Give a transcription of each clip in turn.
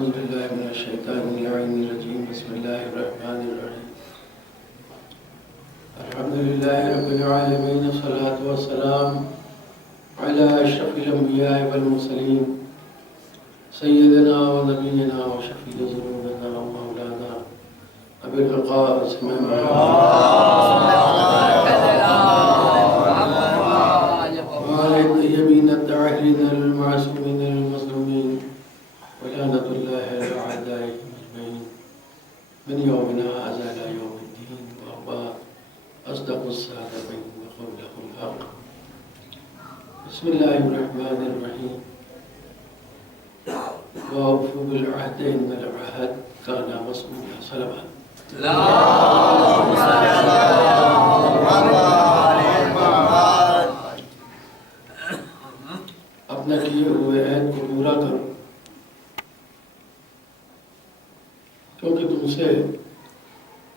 أعوذ بالله من الشيطان الرجيم بسم الله الرحمن الرحيم الحمد لله رب العالمين والصلاة والسلام على أشرف الأنبياء والمرسلين سيدنا ونبينا وشفيع ذنوبنا ومولانا أبي القاسم وعلى الطيبين الطاهرين المعصومين المظلومين ولعنة الله على أعدائهم أجمعين من يومنا هذا إلى يوم الدين وهو أصدق الصادقين وقوله الحق. بسم الله الرحمن الرحيم. وأوفوا بالعهد إن العهد كان مسؤولا. صلوات. اللهم صل على محمد. اپنے کیے ہوئے عہد کو پورا کرو کیونکہ تم سے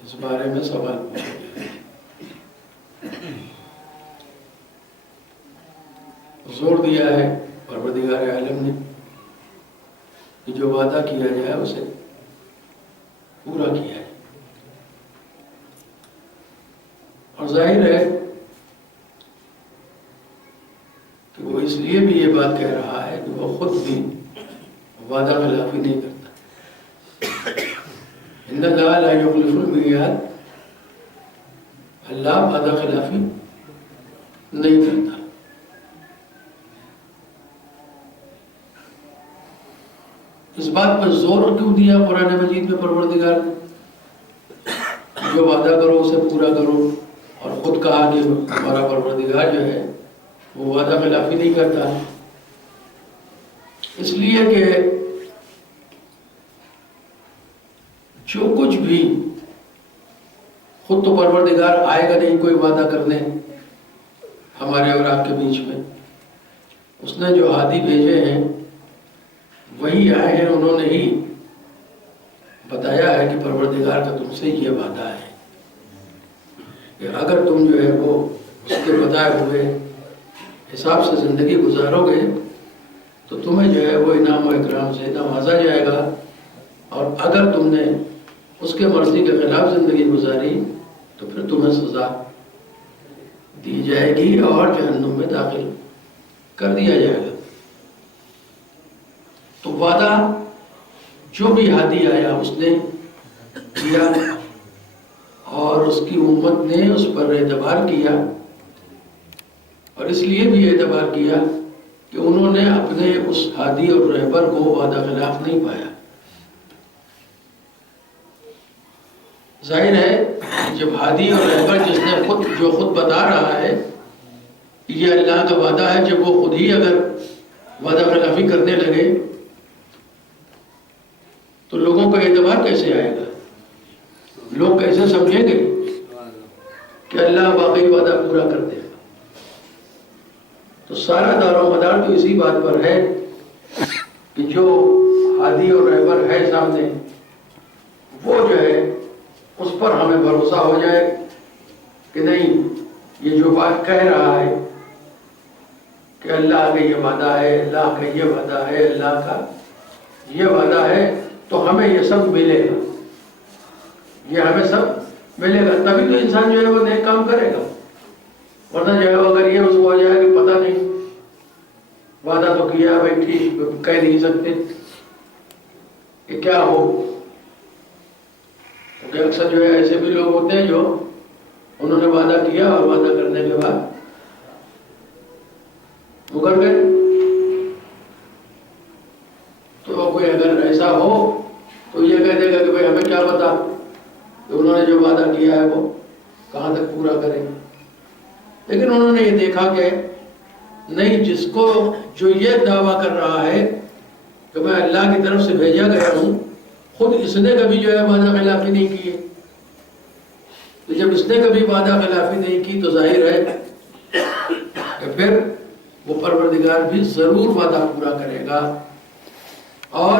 اس بارے میں سوال پوچھا گیا ہے. زور دیا ہے پروردگار عالم نے کہ جو وعدہ کیا جائے اسے پورا کیا ہے. اور ظاہر ہے کہ وہ اس لیے بھی یہ بات کہہ رہا ہے کہ وہ خود بھی وعدہ خلافی نہیں کرتا. ان اللہ لا یخلف المیعاد. اللہ وعدہ خلافی نہیں کرتا. اس بات پر زور کیوں دیا قرآن مجید میں پروردگار نے؟ جو وعدہ کرو اسے پورا کرو. اور خود کہا کہ ہمارا پروردگار جو ہے وہ وعدہ خلافی نہیں کرتا. اس لیے کہ جو کچھ بھی خود تو پروردگار آئے گا نہیں کوئی وعدہ کرنے ہمارے اور آپ کے بیچ میں. اس نے جو ہادی بھیجے ہیں وہی آئے ہیں. انہوں نے ہی بتایا ہے کہ پروردگار کا تم سے یہ وعدہ ہے کہ اگر تم جو ہے وہ اس کے بتائے ہوئے حساب سے زندگی گزارو گے تو تمہیں جو ہے وہ انعام و اکرام سے نوازا جائے گا. اور اگر تم نے اس کے مرضی کے خلاف زندگی گزاری تو پھر تمہیں سزا دی جائے گی اور جہنم میں داخل کر دیا جائے گا. تو وعدہ جو بھی ہادی آیا اس نے کیا اور اس کی امت نے اس پر اعتبار کیا. اور اس لیے بھی اعتبار کیا کہ انہوں نے اپنے اس ہادی اور رہبر کو وعدہ خلاف نہیں پایا. ظاہر ہے جب ہادی اور رہبر جس نے خود بتا رہا ہے کہ یہ اللہ کا وعدہ ہے، جب وہ خود ہی اگر وعدہ خلافی کرنے لگے تو لوگوں کا اعتبار کیسے آئے گا؟ لوگ کیسے سمجھیں گے کہ اللہ واقعی وعدہ پورا کر دے گا؟ تو سارا دار و مدار تو اسی بات پر ہے کہ جو ہادی اور رہبر ہے سامنے وہ جو ہے اس پر ہمیں بھروسہ ہو جائے کہ نہیں، یہ جو بات کہہ رہا ہے کہ اللہ کا یہ وعدہ ہے، اللہ کا یہ وعدہ ہے، اللہ کا یہ وعدہ ہے، تو ہمیں یہ سب ملے گا. یہ ہمیں سب ملے گا تبھی تو انسان جو ہے وہ نیک کام کرے گا. ورنہ جو ہے اگر یہ اس کو ہو جائے کہ پتہ نہیں وعدہ تو کیا بھائی ٹھیک کہہ نہیں سکتے کہ کیا ہو. کیونکہ اکثر جو ہے ایسے بھی لوگ ہوتے ہیں جو انہوں نے وعدہ کیا اور وعدہ کرنے کے بعد مکر گئے. تو کوئی اگر ایسا ہو تو یہ کہہ دے گا کہ بھائی ہمیں کیا پتا کہ انہوں نے جو وعدہ کیا ہے وہ کہاں تک پورا کریں. لیکن انہوں نے یہ دیکھا کہ نہیں، جس کو جو یہ دعویٰ کر رہا ہے کہ میں اللہ کی طرف سے بھیجا گیا ہوں، خود اس نے کبھی جو ہے وعدہ خلافی نہیں کی ہے. تو جب اس نے کبھی وعدہ خلافی نہیں کی تو ظاہر ہے کہ پھر وہ پروردگار بھی ضرور وعدہ پورا کرے گا. اور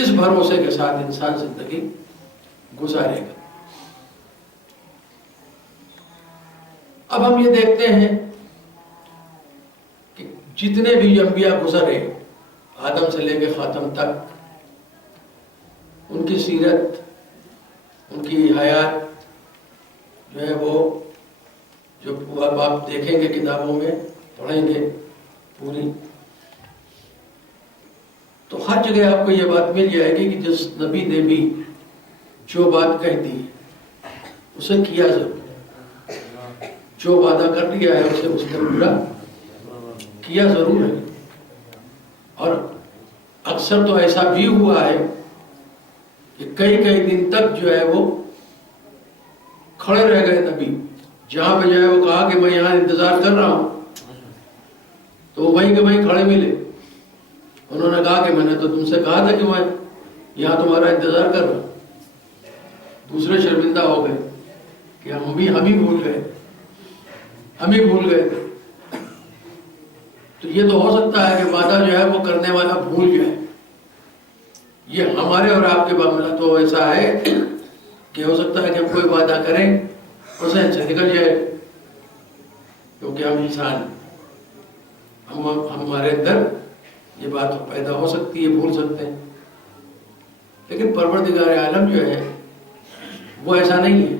اس بھروسے کے ساتھ انسان زندگی گزارے گا. اب ہم یہ دیکھتے ہیں کہ جتنے بھی انبیاء گزرے آدم سے لے کے خاتم تک ان کی سیرت، ان کی حیات جو ہے وہ جو اب آپ دیکھیں گے کتابوں میں، پڑھیں گے پوری، تو ہر جگہ آپ کو یہ بات مل جائے گی کہ جس نبی نے بھی جو بات کہہ دی اسے کیا ضرور، جو وعدہ کر لیا ہے اسے اس نے پورا کیا ضرور ہے۔ اور اکثر تو ایسا بھی ہوا ہے کہ کئی کئی دن تک جو ہے وہ کھڑے رہ گئے نبی، جہاں پہ جو ہے وہ کہا کہ میں یہاں انتظار کر رہا ہوں تو وہ وہیں کے وہیں کھڑے ملے۔ انہوں نے کہا کہ میں نے تو تم سے کہا تھا کہ میں یہاں تمہارا انتظار کر رہا ہوں۔ دوسرے شرمندہ ہو گئے کہ ہم ہی بھول گئے، ہم ہی بھول گئے تھے۔ تو یہ تو ہو سکتا ہے کہ وعدہ جو ہے وہ کرنے والا بھول جائے، یہ ہمارے اور آپ کے معاملہ تو ایسا ہے کہ ہو سکتا ہے کہ ہم کوئی وعدہ کریں وہ ذہن سے نکل جائے، کیونکہ ہم انسان ہیں، ہمارے اندر یہ بات پیدا ہو سکتی ہے، بھول سکتے ہیں۔ لیکن پروردگار عالم جو ہے وہ ایسا نہیں ہے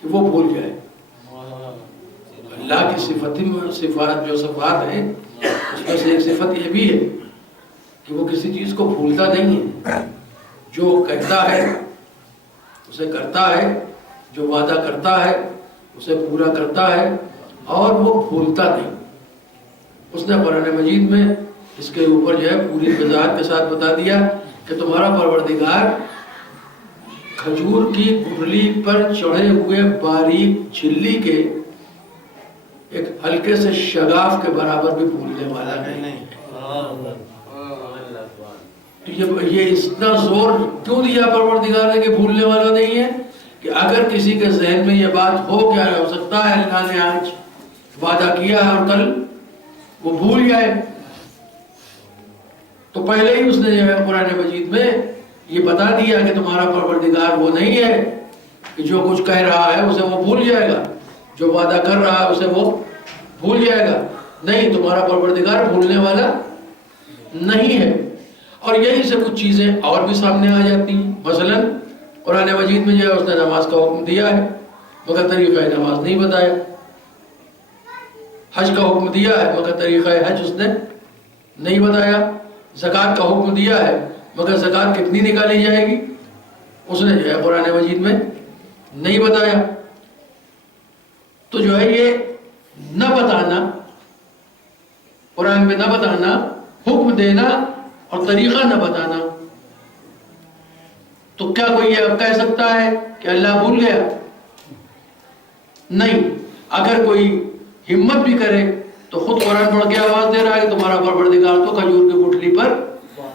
کہ وہ بھول جائے۔ اللہ کی صفات جو صفات ہیں اس میں سے ایک صفت یہ بھی ہے کہ وہ کسی چیز کو بھولتا نہیں ہے، جو کہتا ہے اسے کرتا ہے، جو وعدہ کرتا ہے اسے پورا کرتا ہے، اور وہ بھولتا نہیں۔ اس نے قرآن مجید میں اس کے اوپر جو ہے پوری وضاحت کے ساتھ بتا دیا کہ تمہارا پروردگار کھجور کی گٹھلی پر چڑھے ہوئے باریک جھلی کے ایک ہلکے سے شگاف کے برابر بھی بھولنے والا نہیں۔ تو یہ اتنا زور کیوں دیا پروردگار نے کہ بھولنے والا نہیں ہے؟ کہ اگر کسی کے ذہن میں یہ بات ہو، کیا ہو سکتا ہے اللہ نے آج وعدہ کیا ہے اور کل وہ بھول جائے، تو پہلے ہی اس نے جو ہے قرآن مجید میں یہ بتا دیا کہ تمہارا پروردگار وہ نہیں ہے کہ جو کچھ کہہ رہا ہے اسے وہ بھول جائے گا، جو وعدہ کر رہا ہے اسے وہ بھول جائے گا۔ نہیں، تمہارا پروردگار بھولنے والا نہیں ہے۔ اور یہی سے کچھ چیزیں اور بھی سامنے آ جاتی ہیں۔ مثلا قرآن مجید میں جو ہے اس نے نماز کا حکم دیا ہے مگر طریقہ نماز نہیں بتایا، حج کا حکم دیا ہے مگر طریقہ حج اس نے نہیں بتایا، زکوٰۃ کا حکم دیا ہے مگر زکوٰۃ کتنی نکالی جائے گی اس نے جو ہے قرآن مجید میں نہیں بتایا۔ تو جو ہے یہ نہ بتانا، قرآن میں نہ بتانا، حکم دینا اور طریقہ نہ بتانا، تو کیا کوئی یہ اب کہہ سکتا ہے کہ اللہ بھول گیا؟ نہیں۔ اگر کوئی ہمت بھی کرے تو خود قرآن پڑھ کے آواز دے رہا ہے کہ تمہارا پروردگار تو کھجور کی گٹھلی پر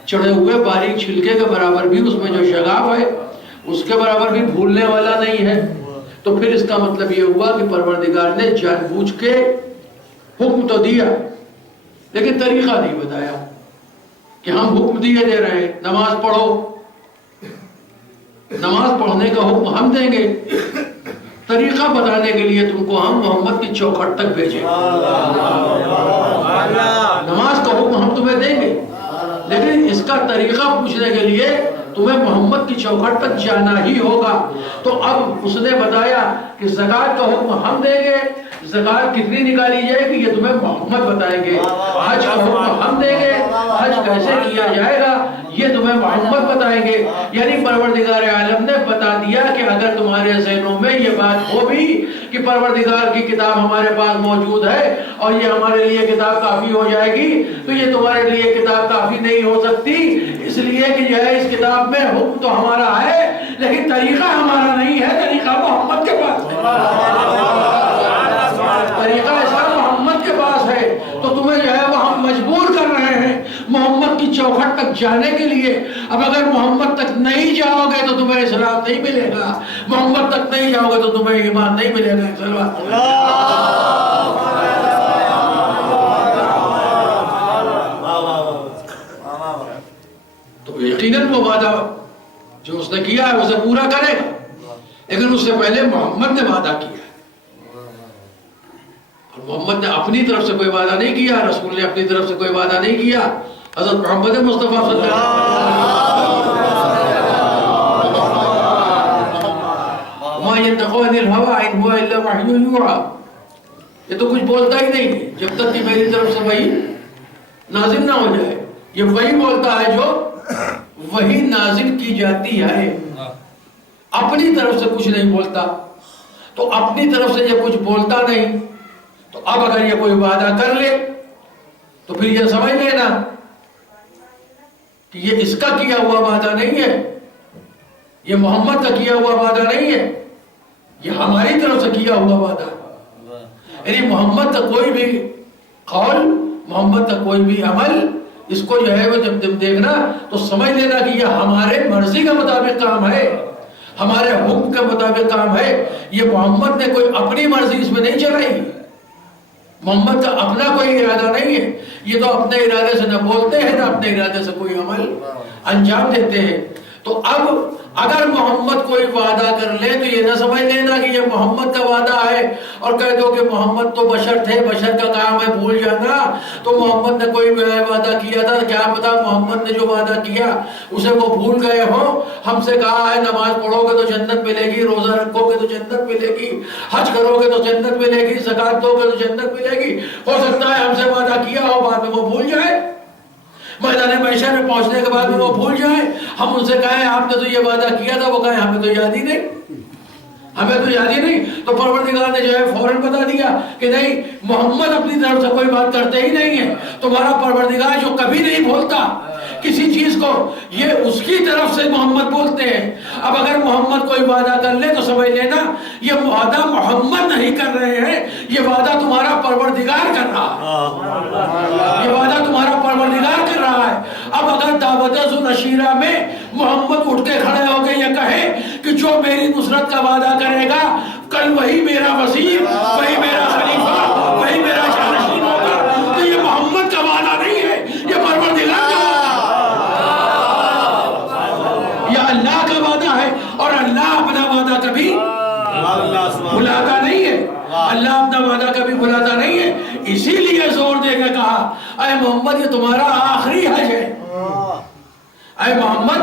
چڑھے ہوئے باریک چھلکے کے برابر بھی، اس میں جو شگاف ہے اس کے برابر بھی بھولنے والا نہیں ہے۔ تو پھر اس کا مطلب یہ ہوا کہ پروردگار نے جان بوجھ کے حکم تو دیا لیکن طریقہ نہیں بتایا کہ ہم حکم دیے دے رہے ہیں نماز پڑھو، نماز پڑھنے کا حکم ہم دیں گے، طریقہ بتانے کے لیے تم کو ہم محمد کی چوکھٹ تک بھیجیں، نماز کا حکم ہم تمہیں دیں گے لیکن اس کا طریقہ پوچھنے کے لیے تمہیں محمد کی چوکھٹ تک جانا ہی ہوگا۔ تو اب اس نے بتایا کہ زکوٰۃ کا حکم ہم دیں گے، زکوٰۃ کتنی نکالی جائے گی یہ تمہیں محمد بتائیں گے، حج کا حکم ہم دیں گے، حج کیسے کیا جائے گا یہ تمہیں محمد بتائیں گے۔ یعنی پروردگار عالم نے بتا دیا کہ اگر تمہارے ذہنوں میں یہ بات ہو بھی کہ پروردگار کی کتاب ہمارے پاس موجود ہے اور یہ ہمارے لیے کتاب کافی ہو جائے گی، تو یہ تمہارے لیے کتاب کافی نہیں ہو سکتی، اس لیے کہ جو ہے اس کتاب میں حکم تو ہمارا ہے لیکن طریقہ ہمارا نہیں ہے، طریقہ محمد کے پاس ہے، طریقہ اس کا محمد کے پاس ہے۔ تو تمہیں جو ہے وہ ہم مجبور کر رہے ہیں محمد کی چوکھٹ تک جانے کے لیے۔ اب اگر محمد تک نہیں جاؤ گے تو تمہیں اسلام نہیں ملے گا، محمد تک نہیں جاؤ گے تو تمہیں ایمان نہیں ملے گا۔ تو یقیناً وہ وعدہ جو اس نے کیا ہے اسے پورا کرے گا، لیکن اس سے پہلے محمد نے وعدہ کیا ہے اور محمد نے اپنی طرف سے کوئی وعدہ نہیں کیا، رسول نے اپنی طرف سے کوئی وعدہ نہیں کیا، حضرت محمد مصطفیٰ صلی اللہ علیہ وسلم ينطق عن الهوى إن هو إلا وحي يوحى. یہ تو کچھ بولتا ہی نہیں ہے جب تک کہ میری طرف سے وحی نازل نہ ہو جائے. یہ وہی بولتا ہے جو وہی نازل کی جاتی ہے، اپنی طرف سے کچھ نہیں بولتا. تو اپنی طرف سے یہ کچھ بولتا نہیں، تو اب اگر یہ کوئی وعدہ کر لے تو پھر یہ سمجھ لینا کہ یہ اس کا کیا ہوا وعدہ نہیں ہے، یہ محمد کا کیا ہوا وعدہ نہیں ہے، یہ ہماری طرف سے کیا ہوا وعدہ ہے. یعنی محمد کا کوئی بھی قول، محمد کا کوئی بھی عمل، اس کو جو ہے وہ جب دیکھنا تو سمجھ لینا کہ یہ ہمارے مرضی کے مطابق کام ہے، ہمارے حکم کے مطابق کام ہے. یہ محمد نے کوئی اپنی مرضی اس میں نہیں چلائی، محمد کا اپنا کوئی ارادہ نہیں ہے. یہ تو اپنے ارادے سے نہ بولتے ہیں نہ اپنے ارادے سے کوئی عمل انجام دیتے ہیں. تو اب اگر محمد کوئی وعدہ کر لے تو یہ نہ سمجھ لینا کہ یہ محمد کا وعدہ ہے اور کہہ دو کہ محمد تو بشر تھے، بشر کا کام ہے بھول جانا. تو محمد نے کوئی وعدہ کیا تھا، کیا پتا محمد نے جو وعدہ کیا اسے وہ بھول گئے ہوں. ہم سے کہا ہے نماز پڑھو گے تو جنت ملے گی، روزہ رکھو گے تو جنت ملے گی، حج کرو گے تو جنت ملے گی، زکات دو گے تو جنت ملے گی. ہو سکتا ہے ہم سے وعدہ کیا ہو بعد میں وہ بھول جائے، میدان محشر میں پہنچنے کے بعد میں وہ بھول جائیں. ہم ان سے کہیں آپ نے تو یہ وعدہ کیا تھا، وہ کہیں ہمیں تو یاد ہی نہیں، ہمیں تو یاد ہی نہیں. تو پروردگار نے جو ہے فوراً بتا دیا کہ نہیں، محمد اپنی طرف سے کوئی بات کرتے ہی نہیں ہے. تمہارا پروردگار جو کبھی نہیں بولتا کسی چیز کو، یہ اس کی طرف سے محمد بولتے ہیں. اب اگر محمد کوئی وعدہ کر لے تو سمجھ لینا یہ وعدہ محمد نہیں کر رہے ہیں، یہ وعدہ تمہارا پروردگار کر رہا ہے، یہ وعدہ تمہارا پروردگار کر رہا ہے. اب اگر دعوت ذوالعشیرہ میں محمد اٹھ کے کھڑے ہو کے یہ کہے کہ جو میری نصرت کا وعدہ کرے گا کل وہی میرا وزیر، وہی میرا خلیفہ، وہی میرا جانشین ہوگا، تو یہ محمد کا وعدہ نہیں ہے، یہ پروردگار کا اللہ کا وعدہ ہے. اور اللہ اپنا وعدہ کبھی بھلاتا نہیں ہے، اللہ اپنا وعدہ کبھی بھلاتا نہیں ہے. اسی لیے زور دے کے کہا اے محمد یہ تمہارا آخری حج ہے، اے محمد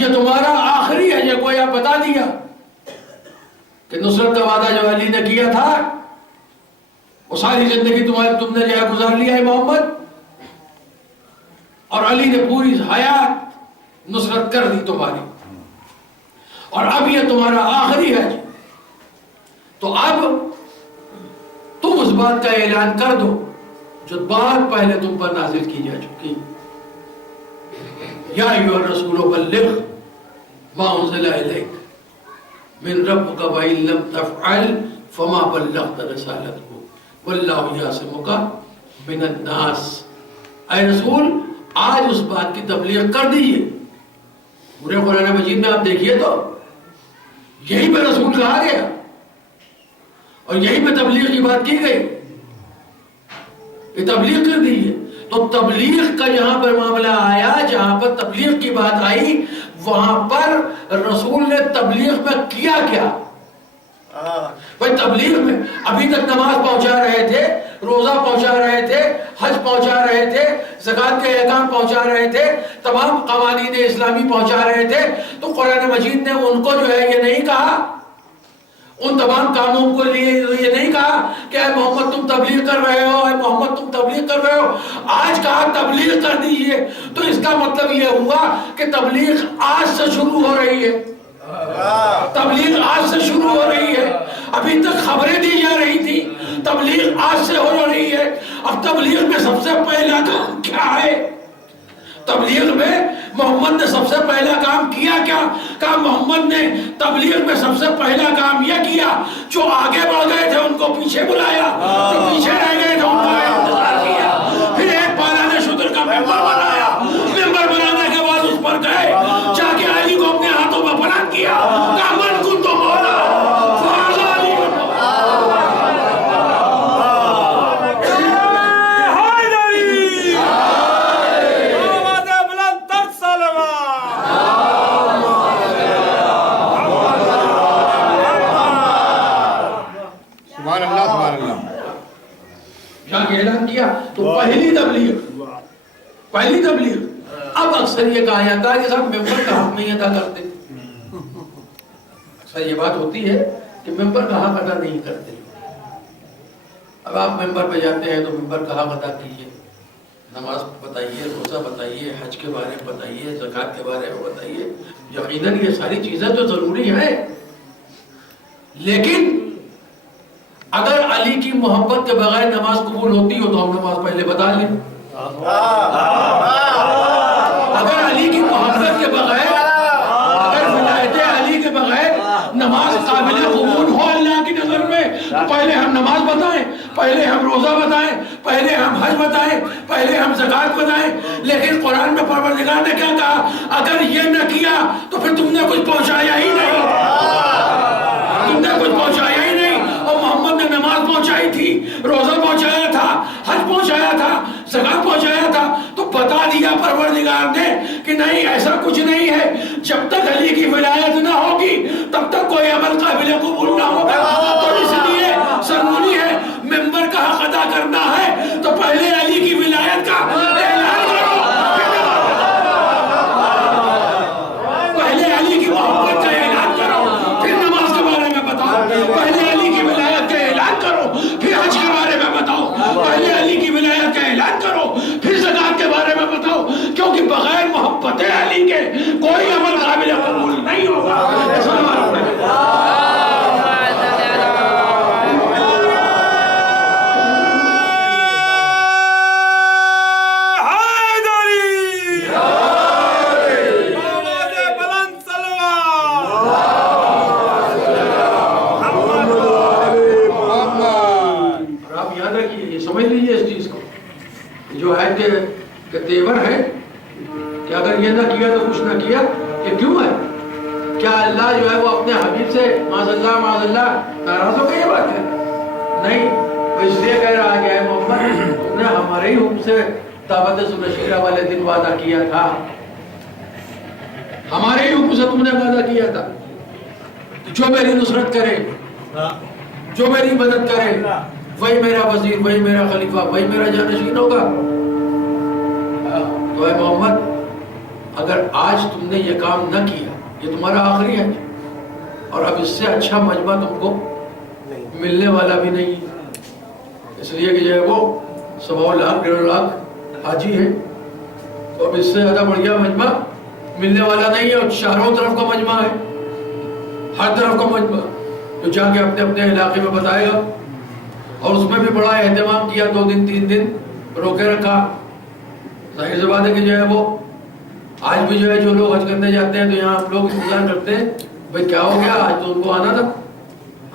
یہ تمہارا آخری حج ہے. کوئی آپ بتا دیا کہ نصرت کا وعدہ جو علی نے کیا تھا وہ ساری زندگی تم نے جو گزار لیا ہے محمد، اور علی نے پوری حیات نصرت کر دی تمہاری، اور اب یہ تمہارا آخری حج. تو اب تم اس بات کا اعلان کر دو جو بات پہلے تم پر نازل کی جا چکی. یا ایھا الرسول بلغ ما انزل الیک من ربک وان لم تفعل فما بلغت رسالته واللہ یعصمک من الناس. اے رسول آج اس بات کی تبلیغ کر دیجئے. پورے قرآن مجید میں آپ دیکھیے تو یہی پہ رسول کہا گیا اور یہی پہ تبلیغ کی بات کی گئی کہ تبلیغ کر دیجئے. تو تبلیغ کا جہاں پر معاملہ آیا، جہاں پر تبلیغ کی بات آئی، وہاں پر رسول نے تبلیغ میں کیا کیا؟ بھئی تبلیغ میں ابھی تک نماز پہنچا رہے تھے، روزہ پہنچا رہے تھے، حج پہنچا رہے تھے، زکات کے احکام پہنچا رہے تھے، تمام قوانین اسلامی پہنچا رہے تھے. تو قرآن مجید نے ان کو جو ہے یہ نہیں کہا، ان تمام کاموں کو لیے یہ نہیں کہا کہ اے محمد تم تبلیغ کر رہے ہو، اے محمد تم تبلیغ کر رہے ہو. آج کہا تبلیغ کر دیجئے. تو اس کا مطلب یہ ہوا کہ تبلیغ آج سے شروع ہو رہی ہے، تبلیغ آج سے شروع ہو رہی ہے. ابھی تک خبریں دی جا رہی تھی، تبلیغ آج سے ہو رہی ہے. اب تبلیغ میں سب سے پہلا کام کیا ہے؟ تبلیغ میں محمد نے سب سے پہلا کام کیا کیا؟ کہا محمد نے تبلیغ میں سب سے پہلا کام یہ کیا جو آگے بڑھ گئے تھے ان کو پیچھے بلایا، جو پیچھے رہ گئے تھے ان کا انتظار کیا، پھر ایک پالان شدر کا ممبر بنایا، ممبر بنانے کے بعد اس پر گئے، جا کے علی کو اپنے ہاتھوں میں بلند کیا، کہا من کنت مولا فہذا علی. اعلان کیا. تو پہلی تبلیغ. اب اکثر یہ کہا جاتا ہے کہ صاحب ممبر کا حق نہیں ادا کرتے. اکثر یہ بات ہوتی ہے کہ ممبر کا حق ادا نہیں کرتے. اب آپ ممبر پہ جاتے ہیں تو ممبر کا حق ادا کیجیے، نماز بتائیے، روزہ بتائیے، حج کے بارے میں بتائیے، زکوٰۃ کے بارے میں بتائیے. یقیناً یہ ساری چیزیں تو ضروری ہیں، لیکن اگر علی کی محبت کے بغیر نماز قبول ہوتی ہو تو ہم نماز پہلے بتا لیں. اگر علی کی محبت کے بغیر، اگر ولایت علی کے بغیر نماز قابل قبول ہو اللہ کی نظر میں تو پہلے ہم نماز بتائیں، پہلے ہم روزہ بتائیں، پہلے ہم حج بتائیں، پہلے ہم زکوٰۃ بتائیں. لیکن قرآن میں پروردگار نے کیا کہا؟ اگر یہ نہ کیا تو پھر تم نے کچھ پہنچایا ہی نہیں، تم نے کچھ پہنچایا ہی نہیں. اور محمد نے نماز پہنچائی تھی، روزہ پہنچایا تھا، حج پہنچایا تھا، زکوٰۃ پہنچایا تھا. تو بتا دیا پروردگار نے کہ نہیں، ایسا کچھ نہیں ہے. جب تک علی کی ولایت نہ ہوگی تب تک کوئی عمل قابل قبول نہ ہوگا. تو اس لیے ضروری ہے ممبر کا حق ادا کرنا ہے تو پہلے علی کی ولایت کا اعلان کرو، پہلے علی کی محبت کا اعلان کرو، پھر نماز کے بارے میں بتاؤ. پہلے علی کی ولایت کا اعلان کرو، پھر حج کے بارے میں بتاؤ. پہلے علی کی ولایت کا اعلان کرو، پھر زکوٰۃ کے بارے میں بتاؤ. کیونکہ بغیر محبت علی کے کوئی عمل قابل قبول نہیں ہوگا. جو ہے کہ تیور ہے کہ اگر یہ نہ کیا تو کچھ نہ کیا. یہ کیوں ہے؟ کیا اللہ جو ہے وہ اپنے حبیب سے معاذ اللہ ناراض ہو گئی؟ یہ بات ہے نہیں. وہ اس لیے کہہ رہا کہ اے محمد، تم نے ہمارے ہی حکم سے دعوت ذوالشیرہ والے دن وعدہ کیا تھا، ہمارے ہی حکم سے تم نے وعدہ کیا تھا کہ جو میری نصرت کرے، جو میری مدد کرے، وہی میرا وزیر، وہی میرا خلیفہ، وہی میرا جانشین ہوگا. تو اے محمد، اگر آج تم نے یہ کام نہ کیا، یہ تمہارا آخری ہے اور اب اس سے اچھا مجمع تم کو ملنے والا بھی نہیں. اس لیے کہ جو ہے وہ 1.25 لاکھ 1.5 لاکھ حاجی ہیں، تو اب اس سے زیادہ بڑھیا مجمع ملنے والا نہیں ہے. اور چاروں طرف کا مجمع ہے، ہر طرف کا مجمع، تو جا کے اپنے اپنے علاقے میں بتائے گا. اور اس میں بھی بڑا اہتمام کیا، 2 دن 3 دن روکے رکھا. ظاہر سی بات ہے کہ جو ہے وہ آج بھی جو ہے جو لوگ حج کرنے جاتے ہیں تو یہاں ہم لوگ انتظار کرتے ہیں، بھائی کیا ہو گیا، آج تو ان کو آنا تھا،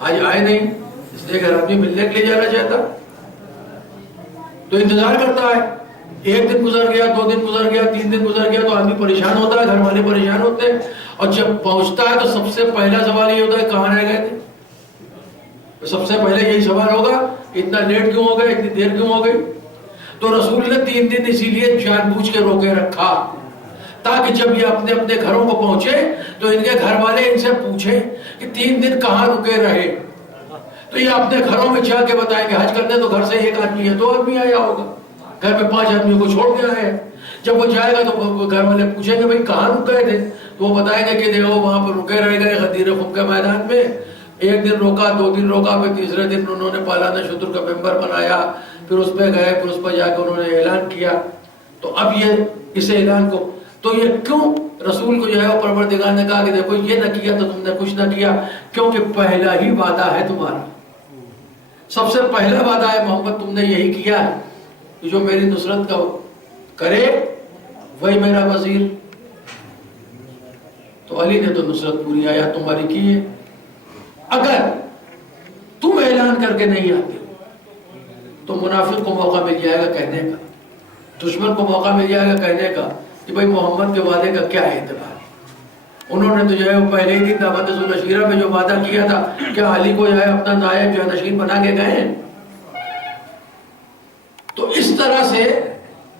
آج آئے نہیں، اس لیے گھر آدمی ملنے کے لیے جانا چاہتا تو انتظار کرتا ہے. 1 دن گزر گیا، 2 دن گزر گیا، 3 دن گزر گیا تو آدمی پریشان ہوتا ہے، گھر والے پریشان ہوتے ہیں. اور جب پہنچتا ہے تو سب سے پہلا سوال یہ ہوتا ہے کہاں رہ گئے تھے. سب سے پہلے یہی سوال ہوگا اتنا لیٹ کیوں ہو گئے، اتنی دیر کیوں ہو گئی. تو رسول نے 3 دن اسی لیے جان بوجھ کے روکے رکھا تاکہ جب یہ اپنے اپنے گھروں کو پہنچے تو ان کے گھر والے ان سے پوچھیں کہ 3 دن کہاں رکے رہے. تو یہ اپنے گھروں میں جا کے بتائیں گے حج کرنے تو گھر سے 1 آدمی ہے، 2 آدمی آیا ہوگا، گھر میں 5 آدمیوں کو چھوڑ کے آئے ہیں. جب وہ جائے گا تو گھر والے پوچھیں گے بھائی کہاں رک گئے تھے، تو وہ بتائیں گے کہ دیکھو وہاں پر رکے رہ گئے غدیر خم کے میدان میں. 1 دن روکا، 2 دن روکا، پھر تیسرے دن انہوں نے پالانا شتر کا ممبر بنایا، پھر اس پہ گئے، پھر اس پہ جا کے انہوں نے اعلان کیا. تو اب یہ اس اعلان کو تو یہ کیوں رسول کو جو ہے وہ پروردگار نے کہا کہ دیکھو یہ نہ کیا تو تم نے کچھ نہ کیا، کیونکہ پہلا ہی وعدہ ہے تمہارا، سب سے پہلا وعدہ ہے محمد تم نے یہی کیا ہے کہ جو میری نصرت کا کرے وہی میرا وزیر. تو علی نے تو نصرت پوری آیات تمہاری کی ہے. اگر تم اعلان کر کے نہیں آتے تو منافق کو موقع مل جائے گا کہنے کا، دشمن کو موقع مل جائے گا کہنے کا کہ بھئی محمد کے وعدے کا کیا اعتبار. انہوں نے تو جو ہے وہ پہلے ہی دن دعوت ذوالشیرہ میں جو وعدہ کیا تھا کہ علی کو جو ہے اپنا نائب جانشین بنا کے گئے ہیں. تو اس طرح سے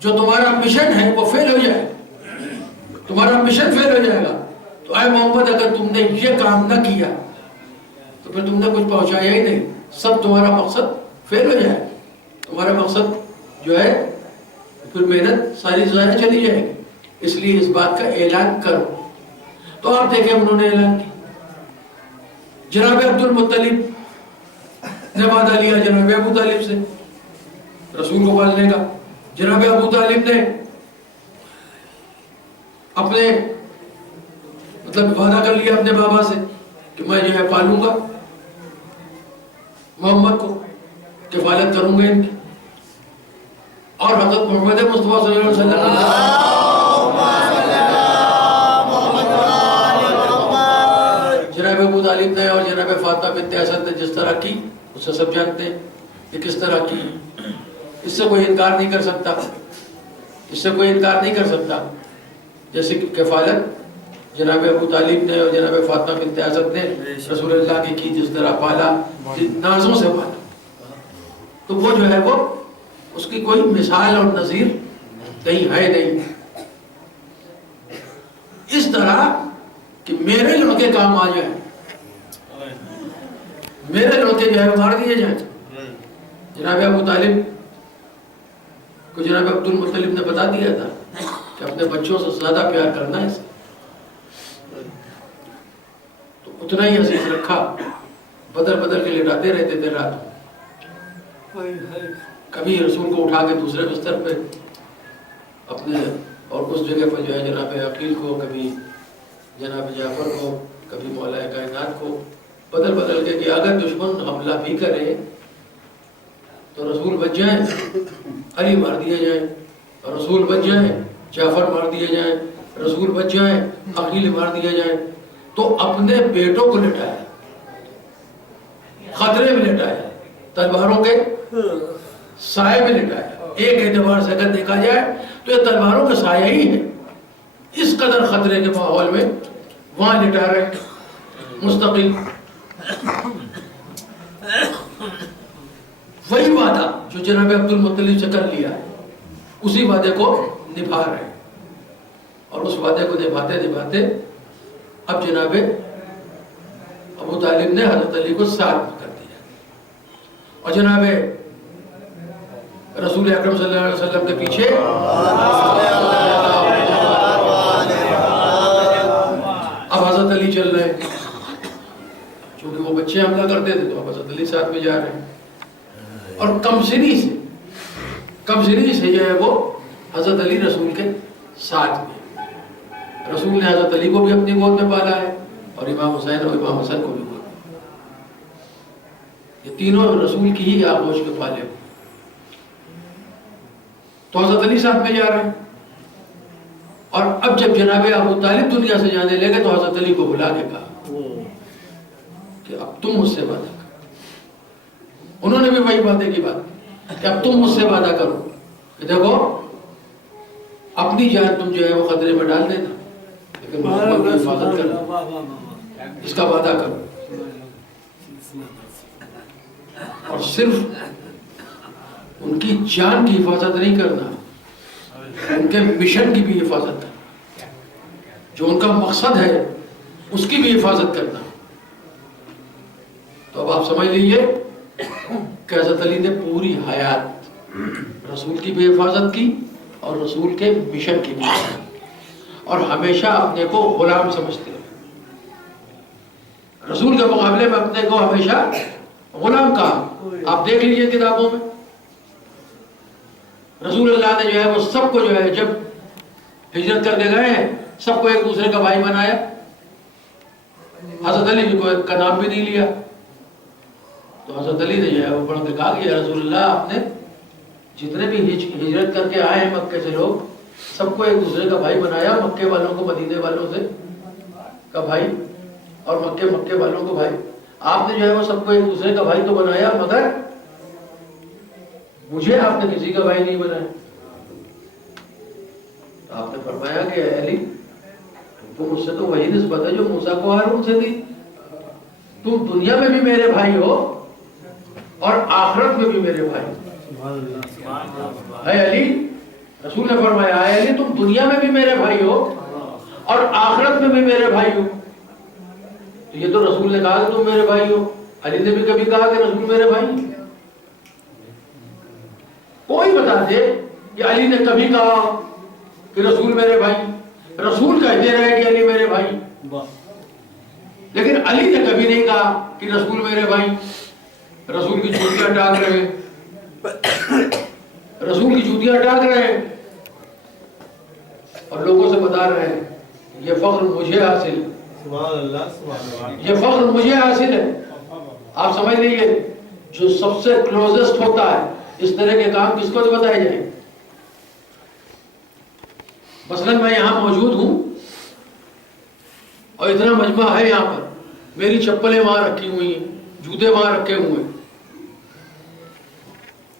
جو تمہارا مشن ہے وہ فیل ہو جائے، تمہارا مشن فیل ہو جائے گا. تو اے محمد اگر تم نے یہ کام نہ کیا تو پھر تم نے کچھ پہنچایا ہی نہیں، سب تمہارا مقصد فیل ہو جائے. تمہارا مقصد جو ہے پھر محنت ساری ضائع چلی جائے گی. اس لیے اس بات کا اعلان کرو. تو آپ دیکھیں انہوں نے اعلان کیا. جناب عبد المطلب نے وعدہ لیا جناب ابو طالب سے رسول کو پالنے کا. جناب ابو طالب نے اپنے مطلب وعدہ کر لیا اپنے بابا سے کہ میں جو ہے پالوں گا محمد کو, کفالت کروں گا ان کی. اور حضرت محمد مصطفیٰ صلی اللہ علیہ وسلم جناب ابو طالب نے اور جناب فاطمہ بنت اسد نے جس طرح کی اسے سب جانتے ہیں کہ کس طرح کی. اس سے کوئی انکار نہیں کر سکتا, اس سے کوئی انکار نہیں کر سکتا. جیسے کہ کفالت جناب ابو طالب نے اور جناب فاطمہ بنت اسد نے رسول اللہ کی جس طرح پالا, نازوں سے پالا, تو وہ جو ہے وہ اس کی کوئی مثال اور نظیر کہیں ہے نہیں. اس طرح کہ میرے لڑکے کام آ جائیں, میرے لڑکے جو ہے وہ مار دیے جائیں. جناب ابو طالب کو جناب عبد المطلب نے بتا دیا تھا کہ اپنے بچوں سے زیادہ پیار کرنا ہے, تو اتنا ہی عزیز رکھا. بدل بدل کے لٹاتے رہتے تھے رات میں, کبھی رسول کو اٹھا کے دوسرے بستر پہ اپنے اور اس جگہ پر جو ہے جناب عقیل کو, کبھی جناب جعفر کو, کبھی مولا کائنات کو بدل بدل کے کہ اگر دشمن حملہ بھی کرے تو رسول بچ جائیں, علی مار دیے جائیں, رسول بچ جائیں, جعفر مار دیے جائیں, رسول بچ جائیں, عقیل مار دیے جائیں. تو اپنے بیٹوں کو لٹایا, خطرے میں لٹایا, تلواروں کے سائے میں لٹایا. ایک اعتبار سے اگر دیکھا جائے تو یہ تلواروں کا سایہ ہی ہے. اس قدر خطرے کے ماحول میں وہاں لٹا رہے مستقل. وہی وعدہ جو جناب عبد المطلب سے کر لیا ہے اسی وعدے کو نبھا رہے ہیں. اور اس وعدے کو نبھاتے نبھاتے اب جناب ابو طالب نے حضرت علی کو ساتھ کر دیا, اور جناب رسول اکرم صلی اللہ علیہ وسلم کے پیچھے اب حضرت علی چل رہے ہیں. چونکہ وہ بچے حملہ کرتے تھے تو اب حضرت علی ساتھ میں جا رہے ہیں. اور کم سنی سے جو ہے وہ حضرت علی رسول کے ساتھ میں. رسول نے حضرت علی کو بھی اپنی گود میں پالا ہے اور امام حسین اور امام حسن کو بھی گود میں. یہ تینوں رسول کی ہی آغوش کے پالے ہوئے. تو حضرت علی ساتھ میں جا رہے ہیں. اور اب جب جناب ابو طالب دنیا سے جانے لگے تو حضرت علی کو بلا کے کہا کہ اب تم مجھ سے وعدہ کرو. انہوں نے بھی وہی وعدے کی بات کہ اب تم مجھ سے وعدہ کرو کہ دیکھو اپنی جان تم جو ہے وہ خطرے میں ڈال دینا لیکن محمد کی حفاظت کرنا, اس کا وعدہ کرو. اور صرف ان کی جان کی حفاظت نہیں کرنا, ان کے مشن کی بھی حفاظت کرنا, جو ان کا مقصد ہے اس کی بھی حفاظت کرنا. تو اب آپ سمجھ لیجئے کہ حضرت علی نے پوری حیات رسول کی بھی حفاظت کی اور رسول کے مشن کی بھی حفاظت کی, اور ہمیشہ اپنے کو غلام سمجھتے ہیں. رسول کے مقابلے میں اپنے کو ہمیشہ غلام کہا. آپ دیکھ لیجئے کتابوں میں رسول اللہ نے جو ہے وہ سب کو جو ہے جب ہجرت کر کے گئے ہیں سب کو ایک دوسرے کا بھائی بنایا. حضرت علی کو کا نام بھی نہیں لیا. تو حضرت علی نے جو ہے وہ پڑھ کے کہا کہ یا رسول اللہ, آپ نے جتنے بھی ہجرت کر کے آئے ہیں مکے سے لوگ سب کو ایک دوسرے کا بھائی بنایا. مکے والوں کو مدینے والوں سے کا بھائی اور مکے والوں کو بھائی. آپ نے جو ہے وہ سب کو ایک دوسرے کا بھائی تو بنایا مگر مجھے آپ نے کسی کا بھائی نہیں بنایا. آپ نے فرمایا کہ اے علی تم کو مجھ سے تو وہی نسبت ہے جو موسیٰ کو ہارون سے دی. تم دنیا میں بھی میرے بھائی ہو اور آخرت میں بھی میرے بھائی. اے علی, رسول نے فرمایا اے علی تم دنیا میں بھی میرے بھائی ہو اور آخرت میں بھی میرے بھائی ہو. تو یہ تو رسول نے کہا کہ تم میرے بھائی ہو. علی نے بھی کبھی کہا کہ رسول میرے بھائی. کوئی بتا دے کہ علی نے کبھی کہا کہ رسول میرے بھائی. رسول کہتے رہے کہ علی میرے بھائی. لیکن علی نے کبھی نہیں کہا کہ رسول میرے بھائی، رسول کی جوتیاں ٹاک رہے ہیں، رسول کی جوتیاں ٹاک رہے ہیں اور لوگوں سے بتا رہے ہیں یہ فخر مجھے حاصل ہے، سبحان اللہ سبحان اللہ. یہ فخر مجھے حاصل ہے. آپ سمجھ لیجیے جو سب سے کلوزسٹ ہوتا ہے اس طرح کے کام کس کو بتائے جائیں. مثلا میں یہاں موجود ہوں اور اتنا مجمع ہے یہاں پر، میری چپلیں وہاں رکھی ہوئی ہیں، جوتے وہاں رکھے ہوئے ہیں،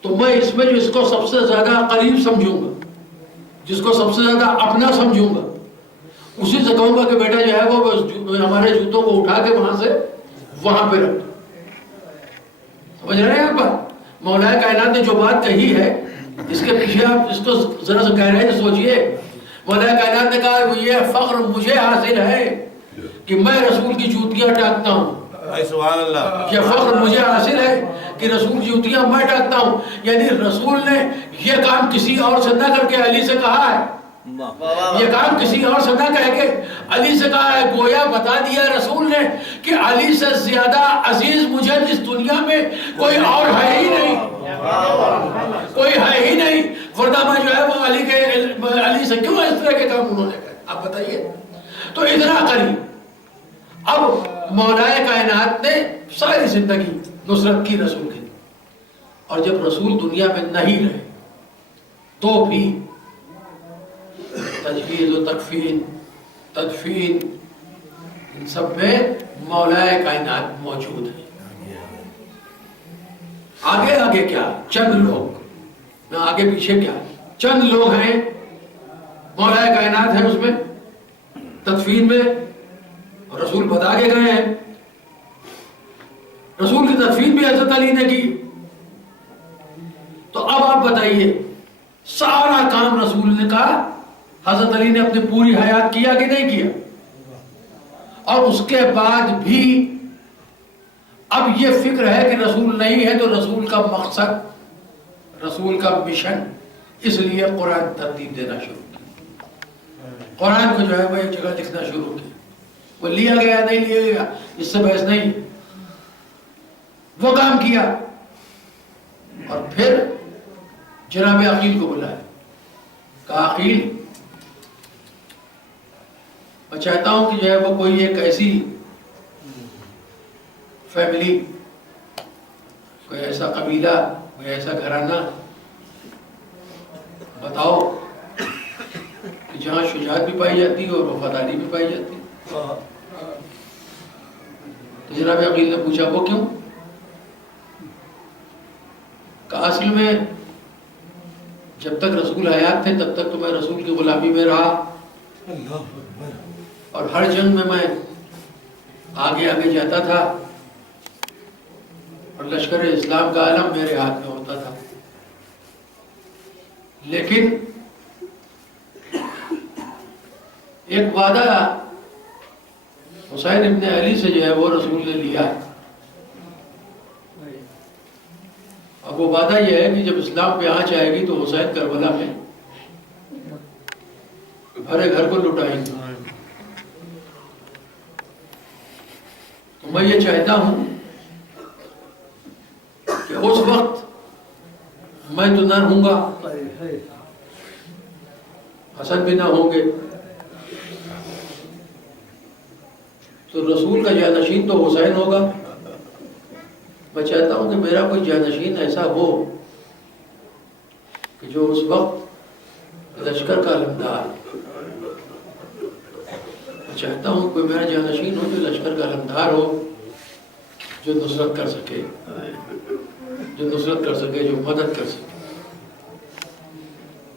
تو میں اس میں جو اس کو سب سے زیادہ قریب سمجھوں گا، جس کو سب سے زیادہ اپنا سمجھوں گا، اسی سے کہوں گا کہ بیٹا جو ہے وہ ہمارے جوتوں کو اٹھا کے وہاں سے وہاں پہ رکھ. سمجھ رہے ہیں آپ؟ مولا کائنات نے جو بات کہی ہے اس کے پیچھے آپ اس کو ذرا سا گہرائی سے سوچئے. مولا کائنات نے کہا یہ فخر مجھے حاصل ہے کہ میں رسول کی جوتیاں ٹاکتا ہوں. سبحان اللہ. یہ فخر مجھے حاصل ہے کہ رسول کی جوتیاں میں ٹاکتا ہوں. یعنی رسول نے یہ کام کسی اور سے نہ کر کے علی سے کہا ہے، یہ کام کسی اور سے نہ کہہ کے علی سے کہا ہے. گویا بتا دیا رسول نے کہ علی سے زیادہ عزیز مجھے اس دنیا میں کوئی اور ہے ہی نہیں، کوئی ہے ہی نہیں. ورنہ میں جو ہے وہ علی سے کیوں اس طرح کے کام انہوں نے کہا؟ آپ بتائیے. تو اتنا قریب. اب مولا کائنات نے ساری زندگی نصرت کی رسول کی، اور جب رسول دنیا میں نہیں رہے تو بھی تجہیز و تکفین تدفین ان سب میں مولا کائنات موجود ہے. آگے آگے کیا چند لوگ، نہ آگے پیچھے کیا چند لوگ ہیں مولا کائنات ہے اس میں تدفین میں، اور رسول بتا کے گئے ہیں. رسول کی تدفین بھی حضرت علی نے کی. تو اب آپ بتائیے سارا کام رسول نے کہا حضرت علی نے اپنی پوری حیات کیا کہ نہیں کیا؟ اور اس کے بعد بھی اب یہ فکر ہے کہ رسول نہیں ہے تو رسول کا مقصد، رسول کا مشن، اس لیے قرآن ترتیب دینا شروع کیا. قرآن کو جو ہے وہ ایک جگہ لکھنا شروع کیا. وہ لیا گیا نہیں لیا گیا اس سے بحث نہیں، وہ کام کیا. اور پھر جناب عقیل کو بلایا، کہا عقیل میں چاہتا ہوں کہ جو ہے وہ کوئی ایک ایسی فیملی، کوئی ایسا قبیلہ، کوئی ایسا گھرانہ بتاؤ کہ جہاں شجاعت بھی پائی جاتی ہے اور وفاداری بھی پائی جاتی ہے. تو جناب عقیل نے پوچھا وہ کیوں؟ کہ اصل میں جب تک رسول حیات تھے تب تک تو میں رسول کی غلامی میں رہا، اور ہر جنگ میں آگے آگے جاتا تھا اور لشکر اسلام کا علم میرے ہاتھ میں ہوتا تھا. لیکن ایک وعدہ حسین ابن علی سے جو ہے وہ رسول نے لیا. اب وہ وعدہ یہ ہے کہ جب اسلام پہ آنچ آئے گی تو حسین کربلا میں بھرے گھر کو لٹائیں گے. تو میں یہ چاہتا ہوں کہ اس وقت میں تو نہ رہوں گا، حسن بھی نہ ہوں گے، تو رسول کا جانشین تو حسین ہوگا. میں چاہتا ہوں کہ میرا کوئی جانشین ایسا ہو کہ جو اس وقت لشکر کا علمدار، میں چاہتا ہوں کوئی میرا جانشین ہو جو لشکر کا علمدار ہو، جو نصرت کر سکے، جو نصرت کر سکے، جو مدد کر سکے.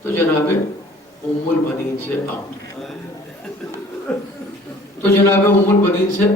تو جناب ام البنین سے تو جناب ام البنین سے